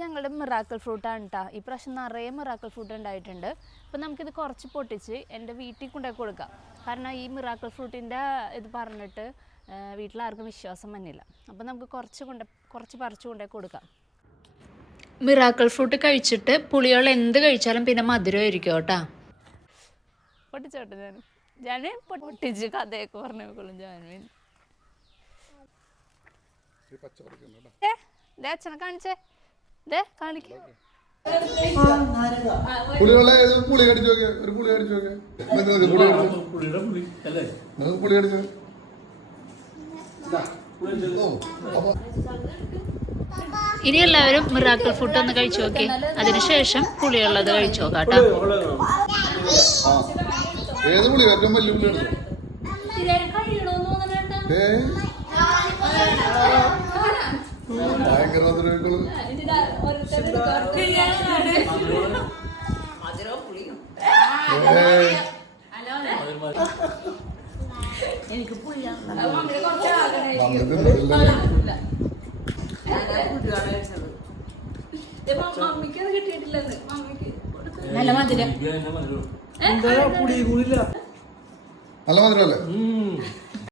ഞങ്ങളുടെ മിറാക്കിൾ ഫ്രൂട്ടാണ് കേട്ടോ. ഈ പ്രാവശ്യം നിറയെ മിറാക്കിൾ ഫ്രൂട്ട് ഉണ്ടായിട്ടുണ്ട്. അപ്പം നമുക്കിത് കുറച്ച് പൊട്ടിച്ച് എൻ്റെ വീട്ടിൽ കൊണ്ടുപോയി കൊടുക്കാം. കാരണം ഈ മിറാക്കിൾ ഫ്രൂട്ടിൻ്റെ ഇത് പറഞ്ഞിട്ട് വീട്ടിലാർക്കും വിശ്വാസം വന്നില്ല. അപ്പം നമുക്ക് കുറച്ച് പറിച്ചു കൊണ്ടുപോയി കൊടുക്കാം. മിറാക്കിൾ ഫ്രൂട്ട് കഴിച്ചിട്ട് പുളിയുള്ള എന്ത് കഴിച്ചാലും പിന്നെ മധുരമായിരിക്കും കേട്ടോ. പൊട്ടിച്ചോട്ടെ ഞാൻ പൊട്ടിച്ച് കഥയൊക്കെ പറഞ്ഞോളൂ. അച്ഛനെ കാണിച്ചേ കാണിക്ക ഇനി എല്ലാവരും മിറാക്കിൾ ഫ്രൂട്ട് ഒന്ന് കഴിച്ചു നോക്കി. അതിനുശേഷം പുളിയുള്ളത് കഴിച്ചു നോക്കാട്ടോ. എനിക്ക് നല്ല മധുരം. നല്ല മധുരല്ലേ?